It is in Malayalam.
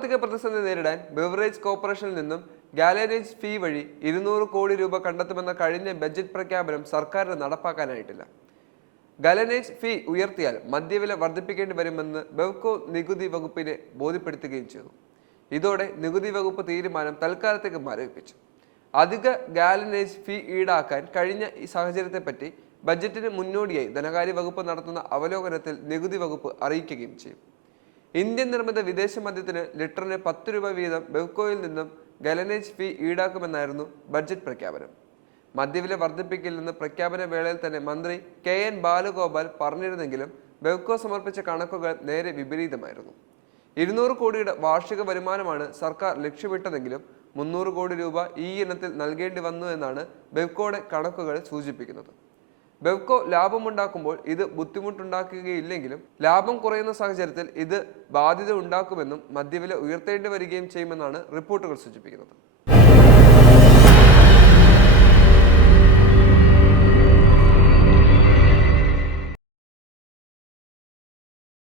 സാമ്പത്തിക പ്രതിസന്ധി നേരിടാൻ ബെവറേജ് കോർപ്പറേഷനിൽ നിന്നും ഗാലനേജ് ഫീ വഴി 200 കോടി രൂപ കണ്ടെത്തുമെന്ന കഴിഞ്ഞ ബജറ്റ് പ്രഖ്യാപനം സർക്കാരിന് നടപ്പാക്കാനായിട്ടില്ല. ഗാലനേജ് ഫീ ഉയർത്തിയാൽ മദ്യവില വർദ്ധിപ്പിക്കേണ്ടി വരുമെന്ന് ബെവ്കോ നികുതി വകുപ്പിനെ ബോധ്യപ്പെടുത്തുകയും ചെയ്തു. ഇതോടെ നികുതി വകുപ്പ് തീരുമാനം തൽക്കാലത്തേക്ക് മരവിപ്പിച്ചു. അധിക ഗാലനേജ് ഫീ ഈടാക്കാൻ കഴിഞ്ഞ ഈ സാഹചര്യത്തെപ്പറ്റി ബജറ്റിന് മുന്നോടിയായി ധനകാര്യ വകുപ്പ് നടത്തുന്ന അവലോകനത്തിൽ നികുതി വകുപ്പ് അറിയിക്കുകയും ചെയ്യും. ഇന്ത്യൻ നിർമ്മിത വിദേശ മദ്യത്തിന് ലിറ്ററിന് 10 രൂപ വീതം ബെവ്കോയിൽ നിന്നും ഗാലനേജ് ഫീ ഈടാക്കുമെന്നായിരുന്നു ബഡ്ജറ്റ് പ്രഖ്യാപനം. മദ്യവില വർദ്ധിപ്പിക്കില്ലെന്ന് പ്രഖ്യാപന വേളയിൽ തന്നെ മന്ത്രി KN ബാലഗോപാൽ പറഞ്ഞിരുന്നെങ്കിലും ബെവ്കോ സമർപ്പിച്ച കണക്കുകൾ നേരെ വിപരീതമായിരുന്നു. 200 കോടിയുടെ വാർഷിക വരുമാനമാണ് സർക്കാർ ലക്ഷ്യമിട്ടതെങ്കിലും 300 കോടി രൂപ ഈ ഇനത്തിൽ നൽകേണ്ടി വന്നു എന്നാണ് ബെവ്കോയുടെ കണക്കുകൾ സൂചിപ്പിക്കുന്നത്. ബെവ്കോ ലാഭമുണ്ടാക്കുമ്പോൾ ഇത് ബുദ്ധിമുട്ടുണ്ടാക്കുകയില്ലെങ്കിലും ലാഭം കുറയുന്ന സാഹചര്യത്തിൽ ഇത് ബാധ്യത ഉണ്ടാക്കുമെന്നും മദ്യവില ഉയർത്തേണ്ടി വരികയും ചെയ്യുമെന്നാണ് റിപ്പോർട്ടുകൾ സൂചിപ്പിക്കുന്നത്.